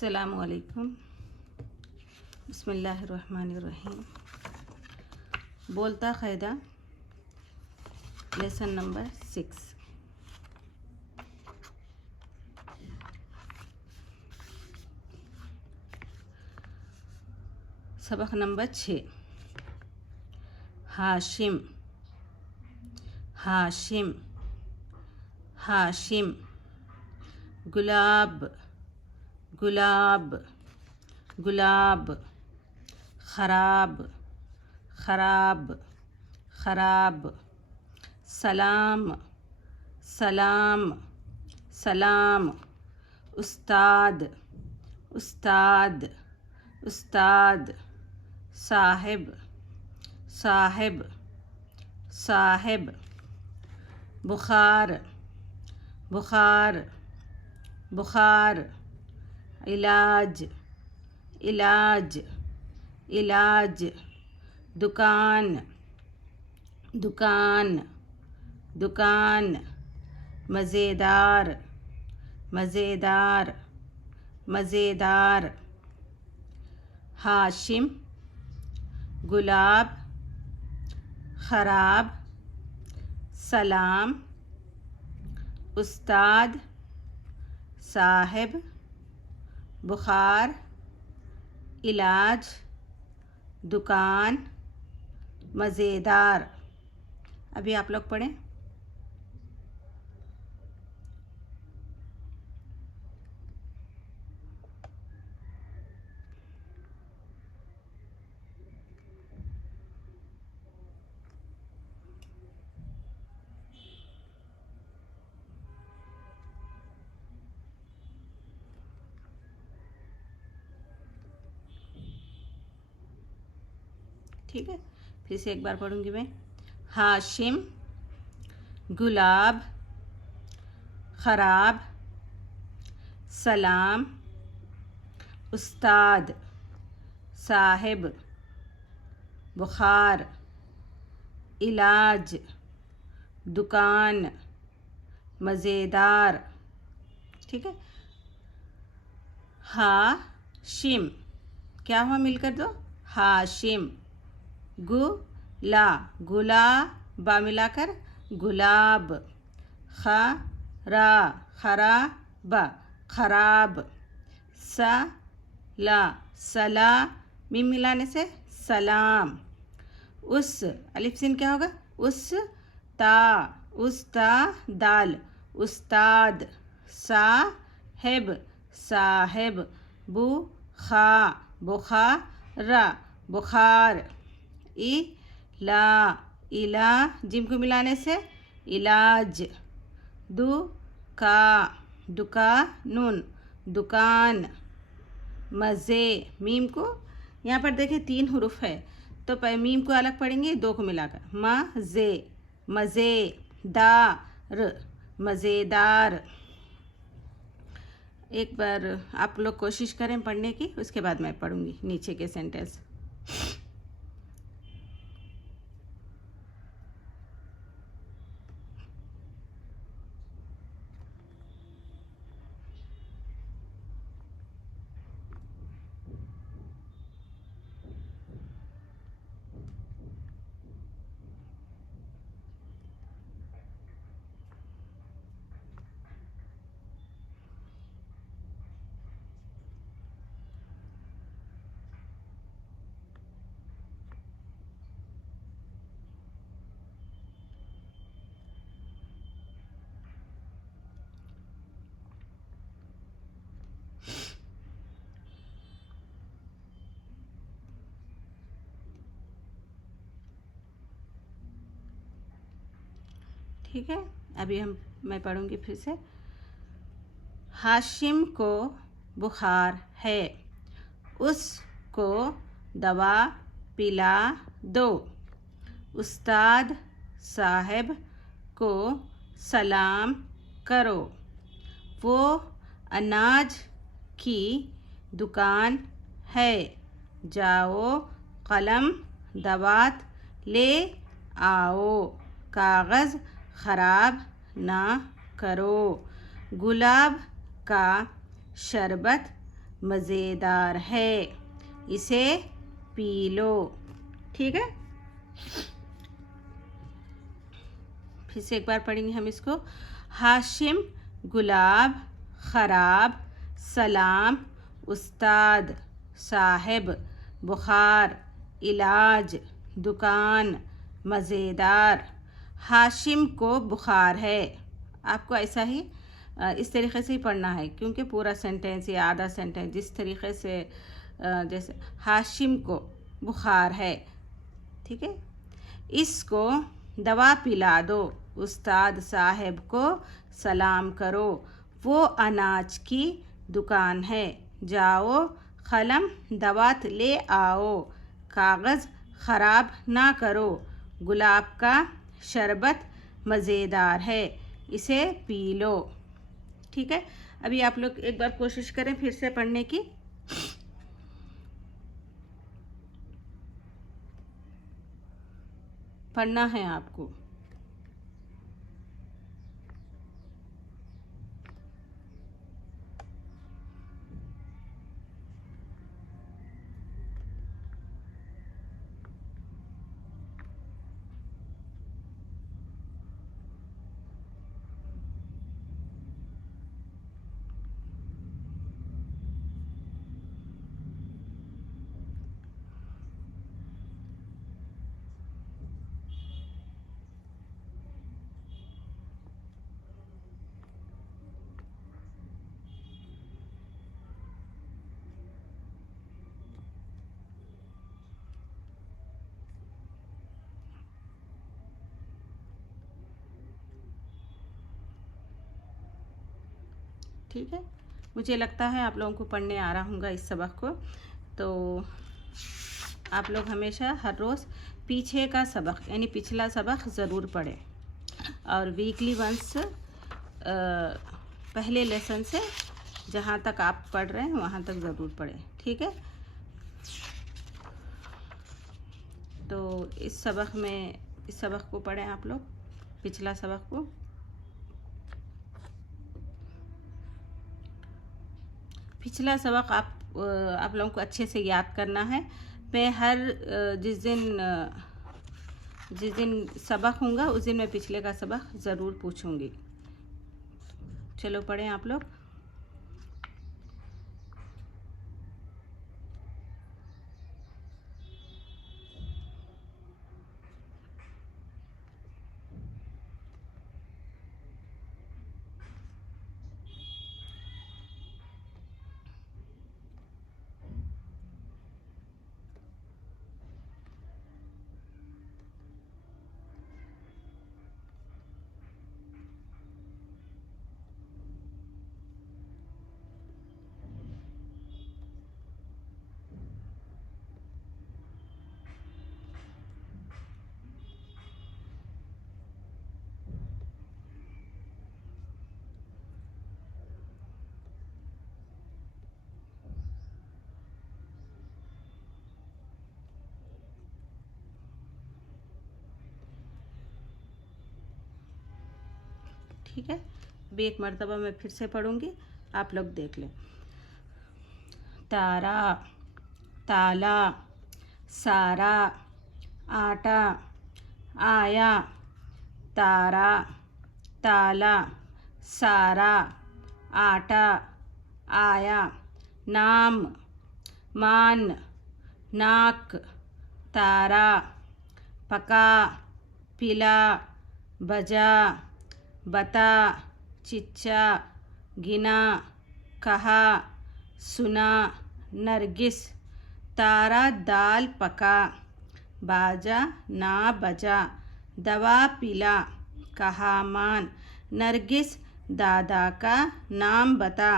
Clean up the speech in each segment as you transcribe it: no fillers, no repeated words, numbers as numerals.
अस्सलामुअलैकुम। बिस्मिल्लाहिर्रहमानिर्रहीम। बोलता क़ायदा लेसन नंबर 6। सबक नंबर 6। हाशिम हाशिम हाशिम। गुलाब गुलाब गुलाब। ख़राब ख़राब ख़राब। सलाम सलाम सलाम। उस्ताद उस्ताद उस्ताद। साहिब साहिब साहिब। बुखार बुखार बुखार। इलाज इलाज इलाज। दुकान दुकान दुकान। मज़ेदार मज़ेदार मज़ेदार। हाशिम गुलाब ख़राब। सलाम उस्ताद साहिब। बुखार इलाज दुकान मज़ेदार। अभी आप लोग पढ़ें। ठीक है, फिर से एक बार पढ़ूंगी मैं। हाशिम गुलाब ख़राब। सलाम उस्ताद साहिब। बुखार इलाज दुकान मज़ेदार। ठीक है। हाशिम क्या हुआ, मिलकर दो। हाशिम। गुला गुला बा मिलाकर गुलाब। खरा खराब खराब। सला सला मीम मिलाने से सलाम। उस अलिफ सिन क्या होगा, उस्ता दाल उस्ताद। साहिब साहिब। बुखार बुखार। इला जिम को मिलाने से इलाज। दुकान दुकान। मज़े मीम को यहाँ पर देखें 3 हुरूफ है, तो मीम को अलग पढ़ेंगे, 2 को मिलाकर। मज़े मज़ेदार मज़ेदार। एक बार आप लोग कोशिश करें पढ़ने की, उसके बाद मैं पढ़ूंगी नीचे के सेंटेंस। ठीक है, अभी मैं पढ़ूंगी फिर से। हाशिम को बुखार है, उसको दवा पिला दो। उस्ताद साहब को सलाम करो। वो अनाज की दुकान है, जाओ कलम दवात ले आओ। कागज़ ख़राब ना करो। गुलाब का शरबत मज़ेदार है, इसे पी लो। ठीक है, फिर से एक बार पढ़ेंगे हम इसको। हाशिम गुलाब ख़राब, सलाम उस्ताद, साहिब बुखार, इलाज दुकान, मज़ेदार। हाशिम को बुखार है। आपको ऐसा ही इस तरीक़े से ही पढ़ना है, क्योंकि पूरा सेंटेंस या आधा सेंटेंस जिस तरीक़े से जैसे हाशिम को बुखार है, ठीक है। इसको दवा पिला दो, उस्ताद साहब को सलाम करो, वो अनाज की दुकान है, जाओ कलम दवात ले आओ, कागज़ ख़राब ना करो, गुलाब का शरबत मज़ेदार है, इसे पी लो। ठीक है, अभी आप लोग एक बार कोशिश करें फिर से पढ़ने की। पढ़ना है आपको। ठीक है, मुझे लगता है आप लोगों को पढ़ने आ रहा होगा इस सबक को। तो आप लोग हमेशा हर रोज़ पीछे का सबक यानी पिछला सबक ज़रूर पढ़ें, और वीकली वंस पहले लेसन से जहाँ तक आप पढ़ रहे हैं वहाँ तक ज़रूर पढ़ें। ठीक है, तो इस सबक को पढ़ें आप लोग, पिछला सबक को। पिछला सबक आप लोगों को अच्छे से याद करना है। मैं हर जिस दिन सबक होगा उस दिन मैं पिछले का सबक ज़रूर पूछूंगी। चलो पढ़ें आप लोग। ठीक है, अभी एक मर्तबा मैं फिर से पढ़ूंगी, आप लोग देख लें। तारा, ताला, सारा, आटा, आया, तारा, ताला, सारा, आटा, आया, नाम, मान, नाक, तारा, पका, पिला, बजा, बता, चिच्चा, गिना, कहा, सुना, नरगिस, तारा दाल पका, बाजा ना बजा, दवा पिला, कहा मान, नरगिस दादा का नाम बता,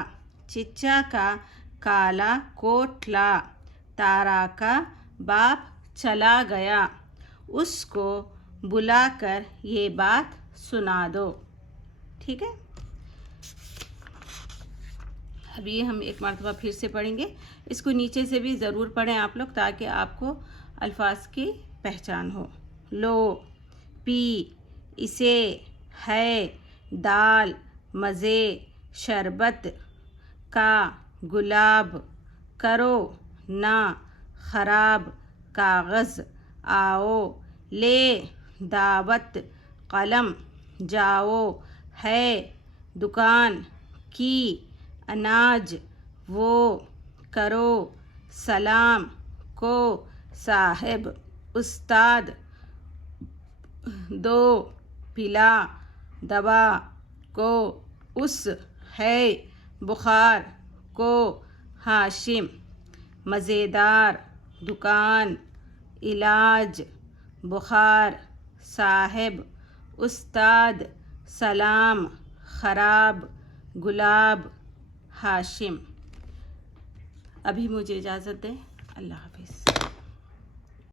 चिच्चा का काला कोट ला, तारा का बाप चला गया, उसको बुलाकर ये बात सुना दो। ठीक है, अभी हम एक मरतबा फिर से पढ़ेंगे। इसको नीचे से भी ज़रूर पढ़ें आप लोग, ताकि आपको अल्फाज की पहचान हो। लो, पी, इसे, है, दाल, मज़े, शरबत, का, गुलाब, करो ना, ख़राब कागज़, आओ, ले दावत, कलम, जाओ, है दुकान, की अनाज, वो, करो, सलाम, को, साहिब, उस्ताद, दो, पिला, दवा, को, उस, है, बुखार, को, हाशिम, मज़ेदार, दुकान, इलाज, बुखार, साहिब, उस्ताद, सलाम, ख़राब, गुलाब, हाशिम। अभी मुझे इजाज़त दें। अल्लाह हाफ़िज़।